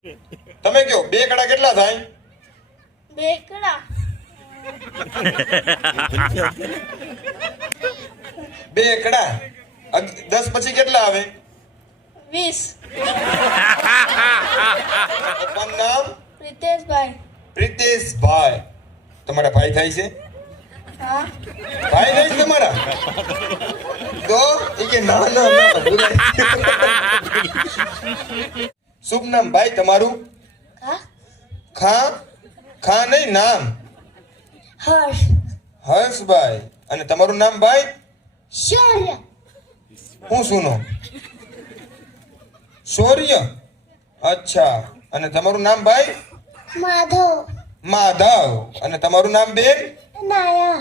તમે કયો 2 એકડા કેટલા થાય? 2 એકડા 2 એકડા 10 પછી કેટલા આવે? 20 પપ્પાનું નામ? પ્રિતેશભાઈ. પ્રિતેશભાઈ. તમારા ભાઈ થાય છે? હા. ભાઈ થાય છે તમારા? તો એ કે ના ના ના બોલાય. શુભ નામ ભાઈ તમારું? હા. ખા ખા નહીં નામ? હર્ષ. હર્ષભાઈ. અને તમારું નામ ભાઈ? શૌર્ય. હું સુનો? શૌર્ય. અચ્છા. અને તમારું નામ ભાઈ? માધવ. માધવ. અને તમારું નામ બેન? નાયા.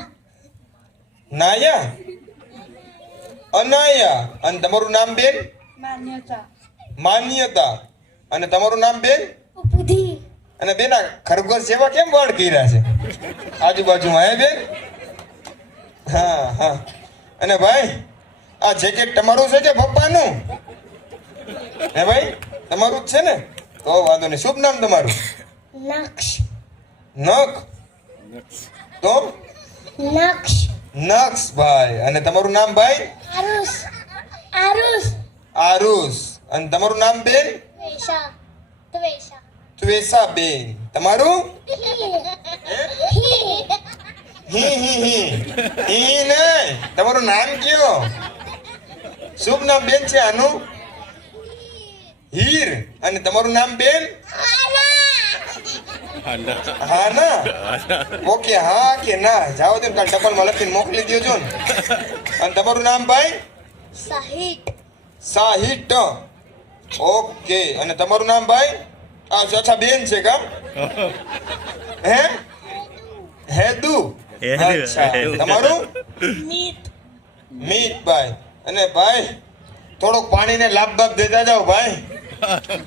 નાયા? અનાયા. અને તમારું નામ બેન? માન્યતા. માન્યતા. અને તમારું નામ બેન? બુદ્ધિ. અને બેન આ ખરગોશ જેવા કેમ વાળ કર્યા છે આજુબાજુમાં? હે બેન? હા હા. અને ભાઈ આ જેકેટ તમારું છે કે પપ્પાનું? હે ભાઈ તમારું જ છે ને? તો વાંધો નહીં. શુભ નામ તમારું? નક્ષ. નખ? તો નક્ષ. નક્ષભાઈ. અને તમારું નામ ભાઈ? આરુષ. આરુષ. આરુષ. અને તમારું નામ બેન? ત્વેષા. ત્વેષા. ત્વેષાબેન. તમારું? હી હી હી હી નહીં. તમારું નામ કયો? શુભ નામ બેન છે આનું? હીર. અને તમારું નામ બેન? હા ના? ઓકે હા કે ના જાઓ દે કાલ ટપાલમાં લખીને મોકલી દેજો ને. અને તમારું નામ ભાઈ? સાહિત. સાહિટ. ઓકે. અને તમારું નામ ભાઈ? અચ્છા બેન છે કા? હે? હેદુ. અચ્છા. તમારું? મીત. મીતભાઈ. અને ભાઈ થોડોક પાણીને લાભ બાપ દેતા જાઓ ભાઈ,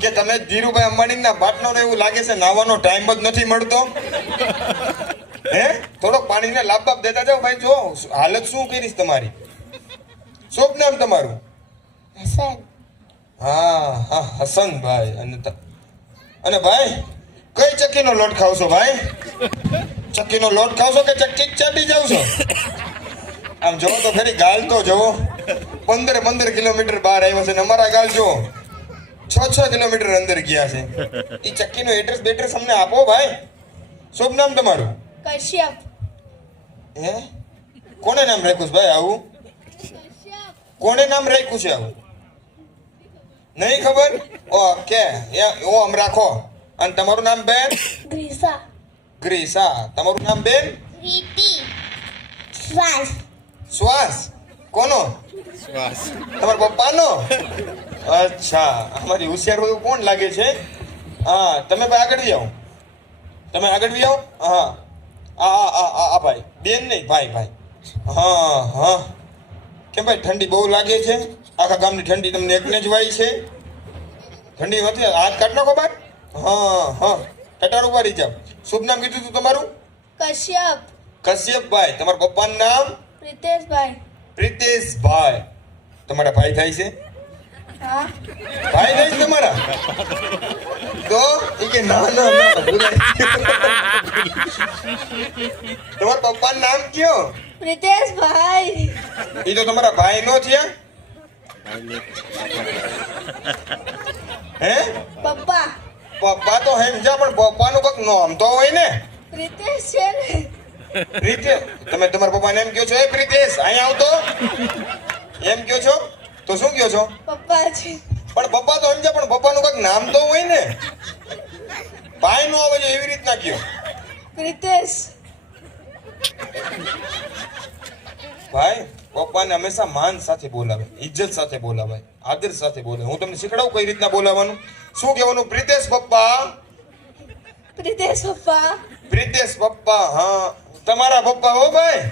કે તમે ધીરુભાઈ અંબાણીના બાટનો એવું લાગે છે નાવાનો ટાઈમ જ નથી મળતો. હે? થોડોક પાણીને લાભ બાપ દેતા જાઓ ભાઈ. જો હાલત શું કરીશ તમારી. શુભ નામ તમારું? હસન. હા હા હસનભાઈ. અને ભાઈ કઈ ચક્કીનો લોટ ખાવ છો ભાઈ? ચક્કીનો લોટ ખાવ છો કે ચક્કી જ ચાટી જાવ છો? આમ જોવો તો ખરી ગાલ તો જોવો. 15 કિલોમીટર બહાર આવ્યો છે ને અમારા ગાલ જો 6 કિલોમીટર અંદર ગયા છે. એ ચક્કીનો એડ્રેસ બેડ્રેસ અમને આપો ભાઈ. શુભ નામ તમારું? કશ્યપ. હે? કોને નામ રાખ્યું છે ભાઈ આવું? કોને નામ રાખ્યું છે આવું? નહીં ખબર? ઓકે ઓ આમ રાખો. અને તમારું નામ બેન? ગ્રીસા. ગ્રીસા. તમારું નામ બેન? પ્રીતિ. શ્વાસ. શ્વાસ. કોનો? શ્વાસ. તમારા પપ્પાનો? અચ્છા. અમારી હોશિયાર હોય એવું કોણ લાગે છે? હા તમે ભાઈ આગળ આવો. તમે આગળ આવો. હા આ ભાઈ બેન નહીં ભાઈ ભાઈ. હા હા. કેમ ભાઈ ઠંડી બહુ લાગે છે? આખા ગામની ઠંડી તમને એકને જ વાય છે? ઠંડી નથી? હાથ કાઢ નાખો બાર. હા હા ટટાર ઉભા રહી જાવ. શુભ નામ કીધું તું તમારું? કશ્યપ. કશ્યપભાઈ. તમારા પપ્પાનું નામ? પ્રિતેશભાઈ. પ્રિતેશભાઈ. તમારા ભાઈ થાય છે? હા. ભાઈ થાય છે તમારા? તો એ કે ના ના ના બોલાય. તમારા પપ્પાનું નામ કયો? પ્રિતેશભાઈ. એ તો તમારા ભાઈ નો થયા? હે? પપ્પા. પપ્પા તો સમજ્યા પણ પપ્પાનું કઈક નામ તો હોય ને. પ્રિતેશ છે ને. પ્રિતેશ. તમે તમારા પપ્પાને એમ કહો છો એ પ્રિતેશ અહીંયા આવતો એમ કહો છો? તો શું કહો છો? પપ્પા છે. પણ પપ્પા તો સમજ્યા પણ પપ્પાનું કઈક નામ તો હોય ને. ભાઈ નો આવે છે એવી રીતના કયો. પ્રિતેશ. ભાઈ પપ્પાને હંમેશા માન સાથે બોલાવે, ઇજ્જત સાથે બોલાવે, આદર સાથે બોલાવે. હું તમને શીખડાવું કઈ રીતના બોલાવાનું. શું કહેવાનું? પ્રિતેશ પપ્પા. પ્રિતેશ પપ્પા. પ્રિતેશ પપ્પા. હા તમારા પપ્પા હો ભાઈ.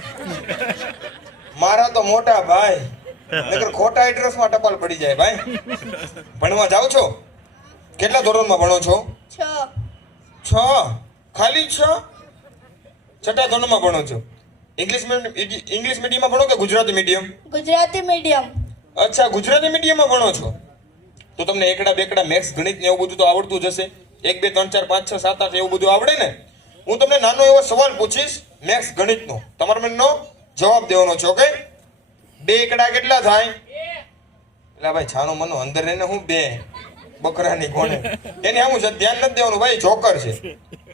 મારા તો મોટા ભાઈ. નકર ખોટા એડ્રેસમાં ટપાલ પડી જાય ભાઈ. ભણવા જાવ છો? કેટલા ધોરણમાં ભણો છો? 6. 6? ખાલી 6? છઠ્ઠા ધોરણમાં ભણો છો? ઇંગ્લિશ મીડિયમમાં ભણો કે ગુજરાતી મીડિયમ? ગુજરાતી મીડિયમ. અચ્છા ગુજરાતી મીડિયમમાં ભણો છો. તો તમને એકડા બેકડા મેથ્સ ગણિત ને એવું બધું તો આવડતું જ હશે. 1 2 3 4 5 6 7 8 એવું બધું આવડે ને? હું તમને નાનો એવો સવાલ પૂછીશ મેથ્સ ગણિતનો, તમારે મને જવાબ દેવાનો છે. ઓકે? 2 એકડા કેટલા થાય? એટલે ભાઈ છાનો મનો અંદર રહીને હું 2 બકરાની કોણે એને આમ છે, ધ્યાન નથી દેવાનું ભાઈ, જોકર છે.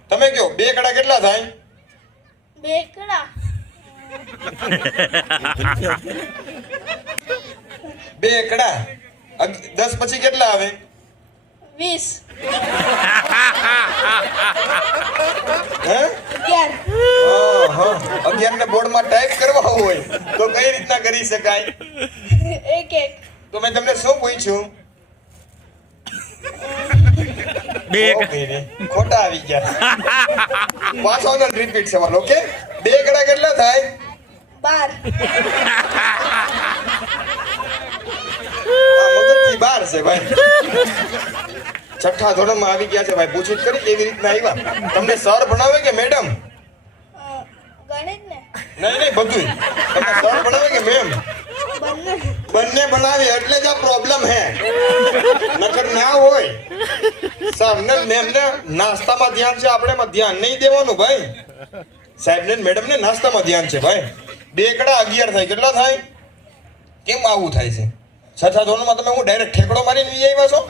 તમે કયો 2 એકડા કેટલા થાય? બેકડા 2 એકડા 10 પછી કેટલા આવે? 20 હે? 11 ને બોર્ડમાં ટાઈપ કરવા હોય તો કઈ રીતના કરી શકાય? 1 તો મેં તમને શું પૂછ્યું? ખોટા આવી ગયા. પાછો રિપીટ સવાલ. ઓકે? 2 એકડા કેટલા થાય? 12 મગજથી બહાર છે ભાઈ. છઠ્ઠા ધોરણમાં આવી ગયા છે ભાઈ. પૂછું કરી કેવી રીતના આવ્યા? તમને સર ભણાવે કે મેડમ? ગણિત ને નહીં બધું. તમને સર ભણાવે કે મેમ? બંને ભણાવે એટલે જ આ પ્રોબ્લેમ હે. નકર ના હોય. સર ને મેમ ને નાસ્તામાં ધ્યાન છે, આપણે માં ધ્યાન નહીં દેવાનું ભાઈ. સાહેબ ને મેડમ ને નાસ્તામાં ધ્યાન છે ભાઈ. 2 એકડા 11 થાય. કેટલા થાય? કેમ આવું થાય છે? છઠ્ઠા ધોરણમાં તમે હું ડાયરેક્ટ ઠેકડો મારીને વી આવ્યા છો?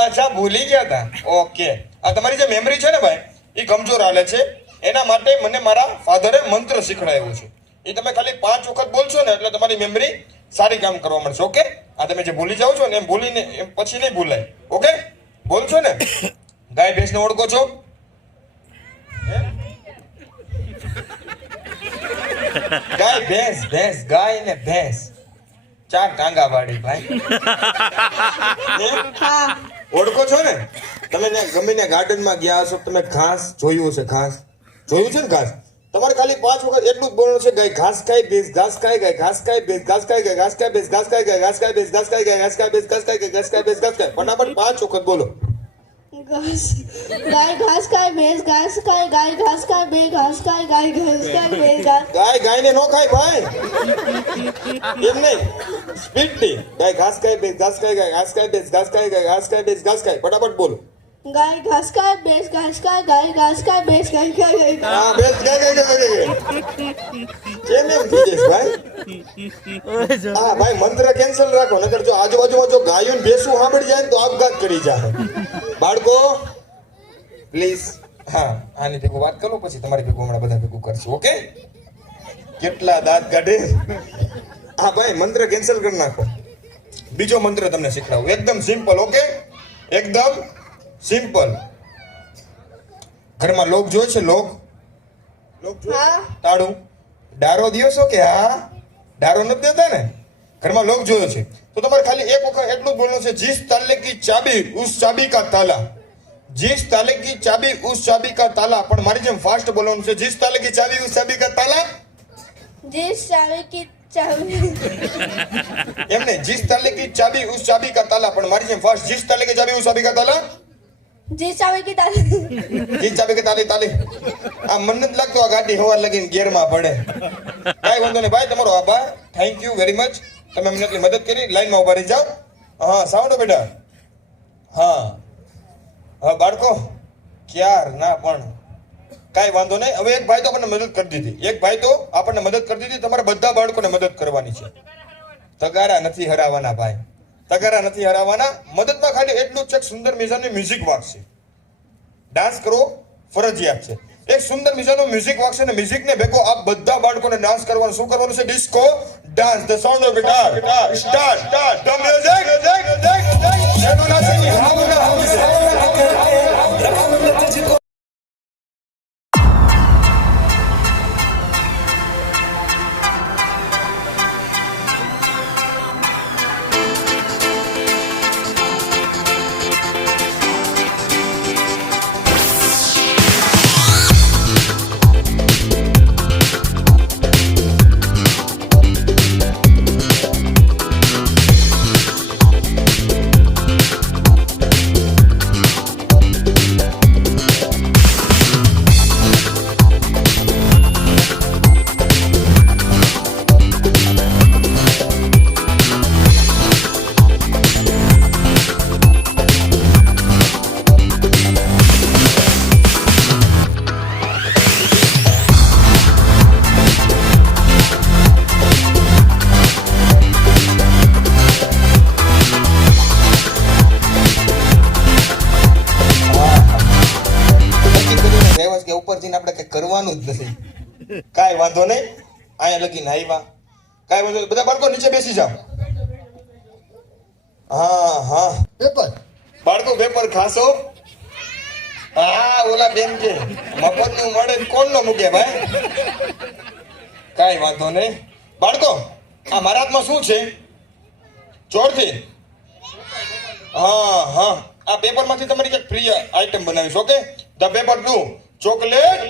અચ્છા, ભૂલી ગયા હતા. ઓકે. આ તમારી જે મેમરી છે ને ભાઈ, એ કમજોર હાલે છે. એના માટે મને મારા ફાધરે મંત્ર શીખડાવ્યો છે. એ તમે ખાલી 5 વખત બોલશો ને એટલે તમારી મેમરી સારી કામ કરવા મળશે. ઓકે? આ તમે જે ભૂલી જાવ છો ને એમ ભૂલીને એમ પછી નહીં ભૂલાય. ઓકે? બોલશો ને? ગાય ભેંસને ઓળખો છો? ગાય ભેંસ, ભેંસ ગાય ને ભેંસ 4 ટાંગા વાળી ભાઈ. હા ઓળખો છો ને? તમે ગમે ને ગાર્ડનમાં ગયા હશો, તમે ઘાસ જોયું હશે. ઘાસ જોયું છે ને? ઘાસ તમારે ખાલી 5 વખત એટલું જ બોલવાનું છે. ગાય ઘાસ ખાય, ભેંસ ઘાસ ખાય, ગાય ઘાસ ખાય, ભેંસ ઘાસ ખાય, ગાય ઘાસ ખાય, ભેંસ ઘાસ ખાય, ગાય ઘાસ ખાય, ભેંસ ઘાસ ખાય, ગાય ઘાસ ખાય, ભેંસ ઘાસ ખાય, ગાય ઘાસ ખાય, ભેંસ ઘાસ ખાય. ફટાફટ 5 વખત બોલો. ઘાસ ગાય ઘાસ ખાય, ભેંસ ઘાસ ખાય, ગાય ઘાસ ખાય, ભેંસ ઘાસ ખાય, ગાય ઘાસ ખાય, ભેંસ ઘાસ. ગાય ગાયને નો ખાય ભાઈ. એમ નહીં, સ્પીડ થી. ગાય ઘાસ ખાય, ભેંસ ઘાસ ખાય, ગાય ઘાસ ખાય, ભેંસ ઘાસ ખાય, ગાય ઘાસ ખાય, ભેંસ ઘાસ ખાય. ફટાફટ બોલો. ગાય ઘાસ ખાય, ભેંસ ઘાસ ખાય, ગાય ઘાસ ખાય, ભેંસ ઘાસ ખાય. હા, ભેંસ ગાય ગાય ગાય ગાય. કેમ એમ થઈ જશે ભાઈ? હા ભાઈ, મંત્ર કેન્સલ રાખો, નકર જો આજુબાજુમાં જો ગાયો ને ભેંસું સાંભળી જાય ને તો આપઘાત કરી જાય. બાળકો પ્લીઝ, હા આની ભેગું વાત કરો, પછી તમારી ભેગું હમણાં બધા ભેગું કરશું. ઓકે? કેટલા દાંત કાઢે. હા ભાઈ, મંત્ર કેન્સલ કરી નાખો. બીજો મંત્ર તમને શીખડાવું, એકદમ સિમ્પલ. ઓકે? એકદમ સિમ્પલ. ઘરમાં લોક જોઈ છે? લોક હા તાળું ડારો દિયો છો કે? હા, ડારો નથી દેતા ને? ઘરમાં લોક જોયો છે તો તમારે ખાલી એક વખત એટલું જ બોલવાનું છે, जिस ताले की चाबी उस चाबी का ताला. जिस ताले की चाबी उस चाबी का ताला. પણ મારી જેમ ફાસ્ટ બોલવાનું છે. जिस ताले की चाबी उस चाबी का ताला. जिस चाबी की चाबी એમ નહીં, जिस ताले की चाबी उस चाबी का ताला. પણ મારી જેમ ફાસ્ટ. जिस ताले की चाबी उस चाबी का ताला. जिस चाबी की ताली जिस चाबी की ताली ताली. આ મને નથી લાગતું આ ગાડી હવાર લગીને ગેરમાં પડે. કાંઈ વાંધો નહીં ભાઈ, તમારો આભાર. Thank you very much. તમે મને એટલી મદદ કરી. લાઈનમાં ઉભા રહી જાઓ. હા સાંભળો બેટા. હા હા બાળકો, ક્યાર ના પણ કાંઈ વાંધો નહીં. હવે એક ભાઈ તો આપણને મદદ કરી દીધી. એક ભાઈ તો આપણને મદદ કરી દીધી. તમારે બધા બાળકોને મદદ કરવાની છે. તગારા નથી હરાવવાના ભાઈ, તગારા નથી હરાવવાના. મદદમાં ખાલી એટલું જ છે, સુંદર મજાની મ્યુઝિક વાગશે. ડાન્સ કરો ફરજિયાત છે. એક સુંદર મજાનું મ્યુઝિક વાગશે ને મ્યુઝિકને ભેગો આપ બધા બાળકોને ડાન્સ કરવાનું. શું કરવાનું છે? Disco dance. The sound of guitar start. The music. આવવાનું જ નથી. કાંઈ વાંધો નહીં, અહીંયા લગીને આવ્યા. કાંઈ વાંધો નહીં. બધા બાળકો નીચે બેસી જાઓ. હા હા પેપર બાળકો પેપર ખાશો? હા ઓલા બેન કે મફત નું મળે કોણ નો મૂકે ભાઈ? કાંઈ વાંધો નહીં. બાળકો આ મારા હાથમાં શું છે? ચોરથી. હા હા આ પેપર માંથી તમારી એક પ્રિય આઈટમ બનાવીશ. Okay the paper 2 chocolate